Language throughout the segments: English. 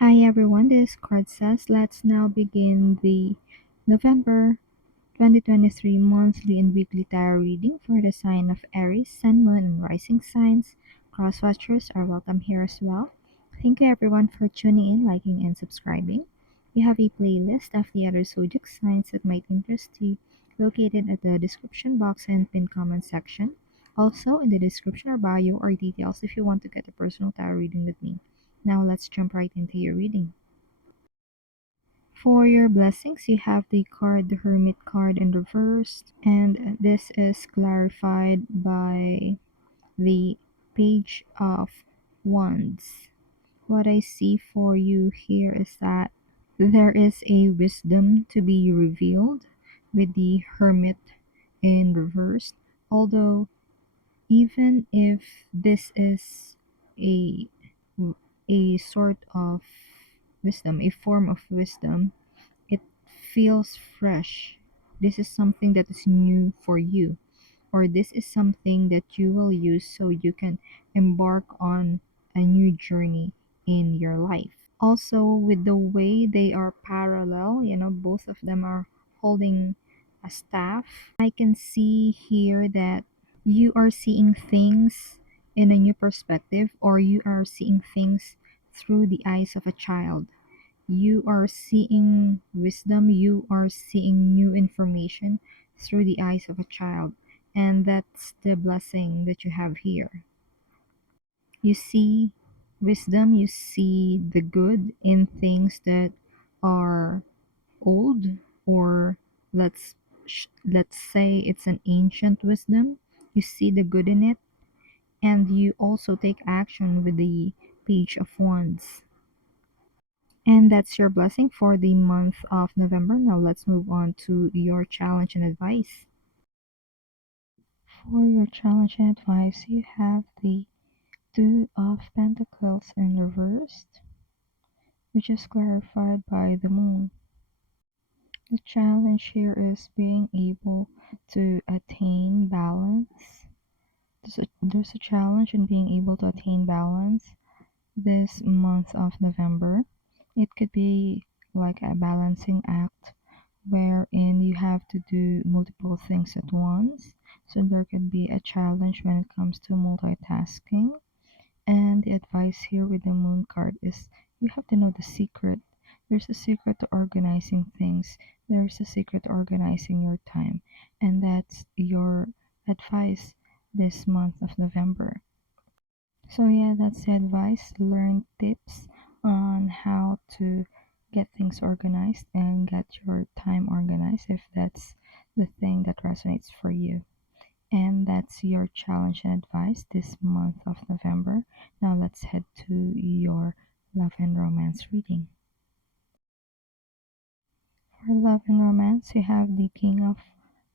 Hi everyone, this is CardSays. Let's now begin the November 2023 monthly and weekly tarot reading for the sign of Aries, Sun, Moon, and Rising signs. Cross-watchers are welcome here as well. Thank you everyone for tuning in, liking, and subscribing. We have a playlist of the other zodiac signs that might interest you located at the description box and pinned comment section. Also, in the description or bio are details if you want to get a personal tarot reading with me. Now let's jump right into your reading. For your blessings, you have the Hermit card in reverse, and this is clarified by the Page of Wands. What I see for you here is that there is a wisdom to be revealed with the Hermit in reverse, although even if this is a a sort of wisdom, a form of wisdom, it feels fresh. This is something that is new for you, or this is something that you will use so you can embark on a new journey in your life. Also, with the way they are parallel, both of them are holding a staff. I can see here that you are seeing things in a new perspective, or you are seeing things through the eyes of a child. You are seeing wisdom, you are seeing new information through the eyes of a child, and that's the blessing that you have here. You see wisdom, you see the good in things that are old, or let's say it's an ancient wisdom. You see the good in it, and you also take action with the Page of Wands. And that's your blessing for the month of November. Now let's move on to your challenge and advice. For your challenge and advice, you have the Two of Pentacles in reversed, which is clarified by the Moon. The challenge here is being able to attain balance. There's a challenge in being able to attain balance this month of November. It could be like a balancing act wherein you have to do multiple things at once. So there can be a challenge when it comes to multitasking. And the advice here with the moon card is you have to know the secret. There's a secret to organizing things. There's a secret to organizing your time. And that's your advice this month of November. So yeah, that's the advice. Learn tips on how to get things organized and get your time organized if that's the thing that resonates for you. And that's your challenge and advice this month of November. Now let's head to your love and romance reading. For love and romance, you have the King of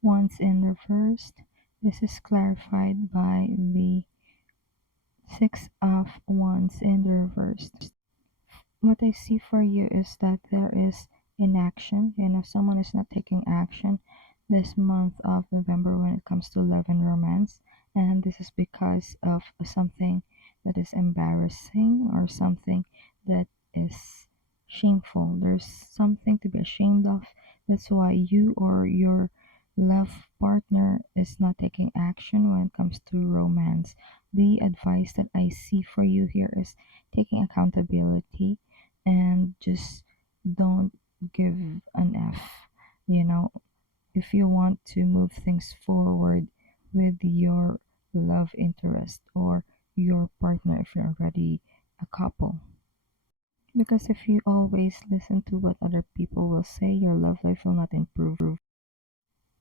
Wands in reversed. This is clarified by the Six of Wands in reversed. What I see for you is that there is inaction. Someone is not taking action this month of November when it comes to love and romance. And this is because of something that is embarrassing or something that is shameful. There's something to be ashamed of. That's why you or your love partner is not taking action when it comes to romance. The advice that I see for you here is taking accountability and just don't give an F. You know, if you want to move things forward with your love interest or your partner, if you're already a couple. Because if you always listen to what other people will say, your love life will not improve.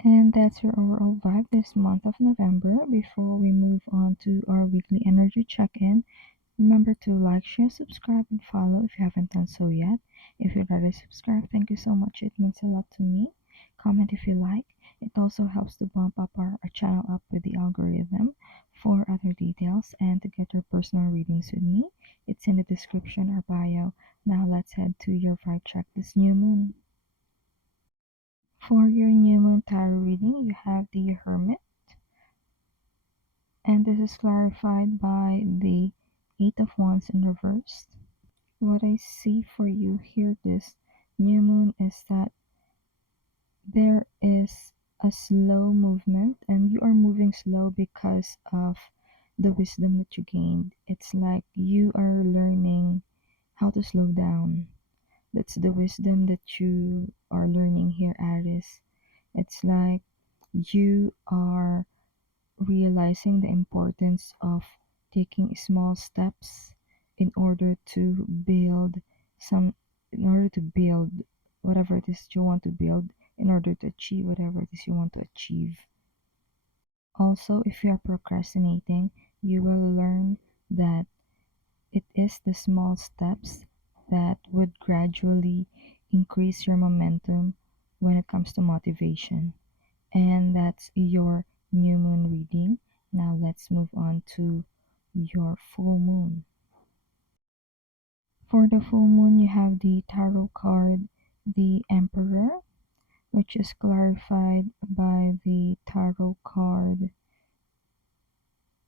And that's your overall vibe this month of November. Before we move on to our weekly energy check in, remember to like, share, subscribe, and follow if you haven't done so yet. If you'd already subscribed, thank you so much. It means a lot to me. Comment if you like. It also helps to bump up our channel up with the algorithm. For other details and to get your personal readings with me, it's in the description or bio. Now let's head to your vibe check this new moon. For your new moon tarot reading, you have the Hermit, and this is clarified by the Eight of Wands in reverse. What I see for you here, this new moon, is that there is a slow movement, and you are moving slow because of the wisdom that you gained. It's like you are learning how to slow down. That's the wisdom that you are learning here, Aries. It's like you are realizing the importance of taking small steps in order to build some in order to build whatever it is you want to build, in order to achieve whatever it is you want to achieve. Also, if you are procrastinating, you will learn that it is the small steps that would gradually increase your momentum when it comes to motivation. And that's your new moon reading. Now let's move on to your full moon. For the full moon, you have the tarot card, the Emperor, which is clarified by the tarot card,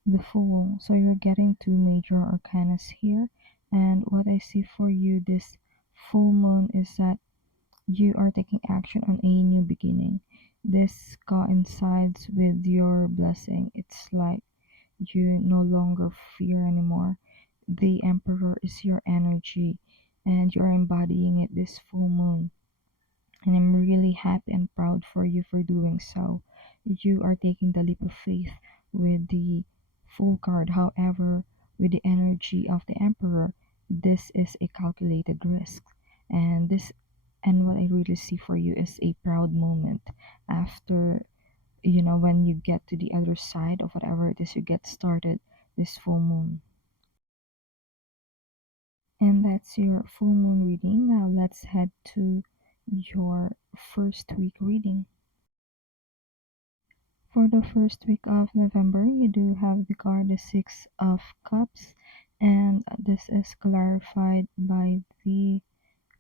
the Fool. So you're getting two major arcanas here. And what I see for you this full moon is that you are taking action on a new beginning. This coincides with your blessing. It's like you no longer fear anymore. The Emperor is your energy, and you're embodying it this full moon. And I'm really happy and proud for you for doing so. You are taking the leap of faith with the Fool card. However, with the energy of the Emperor, this is a calculated risk. And what I really see for you is a proud moment after, when you get to the other side of whatever it is you get started this full moon. And that's your full moon reading. Now let's head to your first week reading. For the first week of November, you do have the card the Six of Cups, and this is clarified by the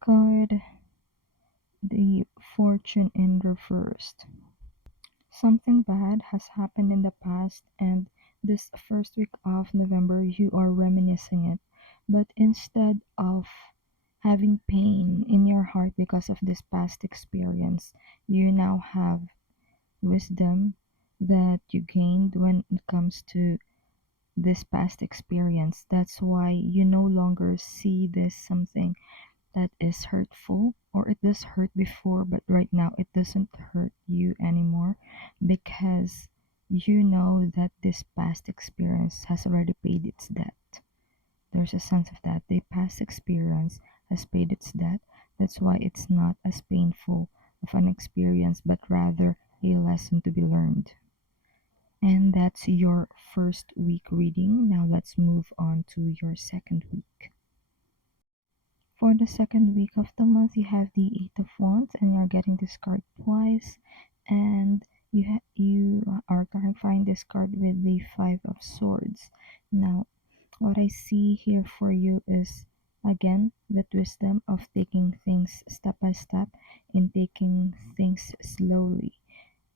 card the Fortune in Reversed. Something bad has happened in the past, and this first week of November, you are reminiscing it. But instead of having pain in your heart because of this past experience, you now have wisdom that you gained when it comes to this past experience. That's why you no longer see this something that is hurtful, or it does hurt before, but right now it doesn't hurt you anymore, because you know that this past experience has already paid its debt. There's a sense of that. The past experience has paid its debt. That's why it's not as painful of an experience, but rather a lesson to be learned. And that's your first week reading. Now let's move on to your second week. For the second week of the month, you have the Eight of Wands, and you're getting this card twice, and you are clarifying this card with the Five of Swords. Now, what I see here for you is again that wisdom of taking things step by step and taking things slowly.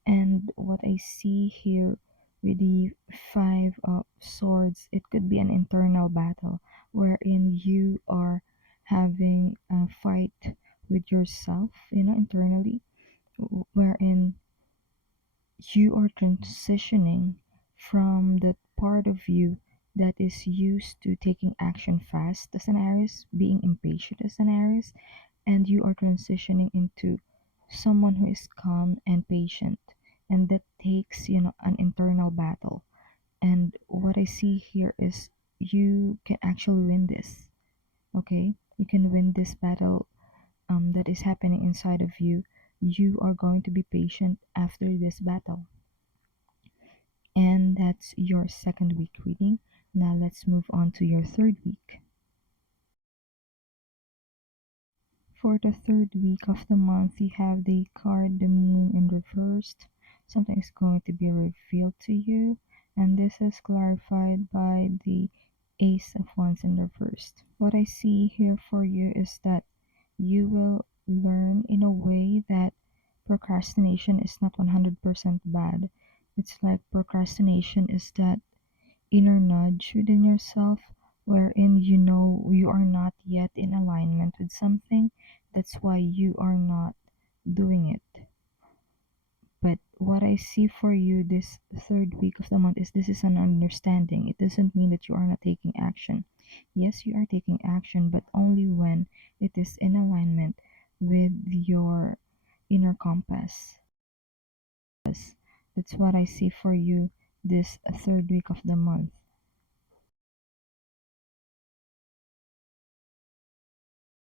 And what I see here with the Five of Swords, it could be an internal battle wherein you are having a fight with yourself, internally, wherein you are transitioning from the part of you that is used to taking action fast as an Aries, being impatient as an Aries, and you are transitioning into someone who is calm and patient, and that takes an internal battle. And what I see here is you can actually win this. Okay, you can win this battle that is happening inside of you. You are going to be patient after this battle. And that's your second week reading. Now let's move on to your third week. For the third week of the month, you have the card the Moon in Reversed. Something is going to be revealed to you, and this is clarified by the Ace of Wands in Reversed. What I see here for you is that you will learn in a way that procrastination is not 100% bad. It's like procrastination is that inner nudge within yourself wherein you know you are not yet in alignment with something. That's why you are not doing it. But what I see for you this third week of the month is this is an understanding. It doesn't mean that you are not taking action. Yes, you are taking action, but only when it is in alignment with your inner compass. That's what I see for you this third week of the month.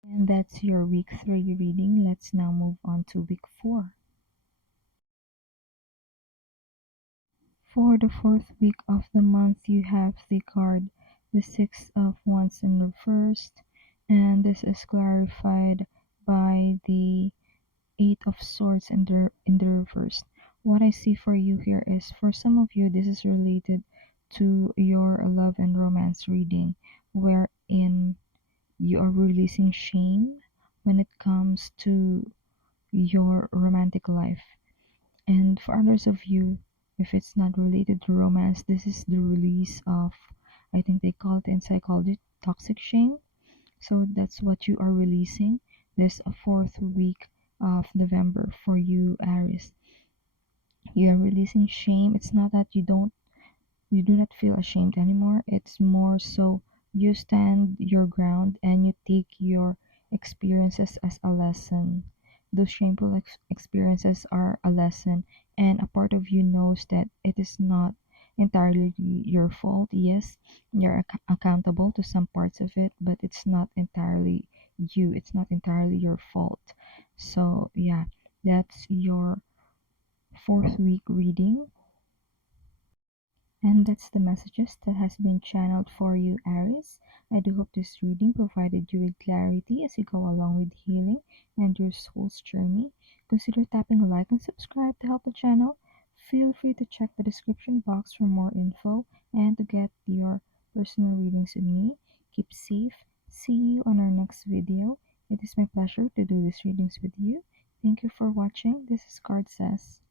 And that's your week 3 reading. Let's now move on to week 4. For the fourth week of the month, you have the card the Six of Wands in reverse, and this is clarified by the Eight of Swords in the reverse. What I see for you here is for some of you, this is related to your love and romance reading, wherein you are releasing shame when it comes to your romantic life. And for others of you, if it's not related to romance, this is the release of, I think they call it in psychology, toxic shame. So that's what you are releasing this fourth week of November for you, Aries. You are releasing shame. It's not that you do not feel ashamed anymore. It's more so you stand your ground and you take your experiences as a lesson. Those shameful experiences are a lesson, and a part of you knows that it is not entirely your fault. Yes, you're accountable to some parts of it, but it's not entirely you, it's not entirely your fault. So, yeah, that's your fourth week reading. And that's the messages that has been channeled for you, Aries. I do hope this reading provided you with clarity as you go along with healing and your soul's journey. Consider tapping like and subscribe to help the channel. Feel free to check the description box for more info and to get your personal readings with me. Keep safe. See you on our next video. It is my pleasure to do these readings with you. Thank you for watching. This is CardSays.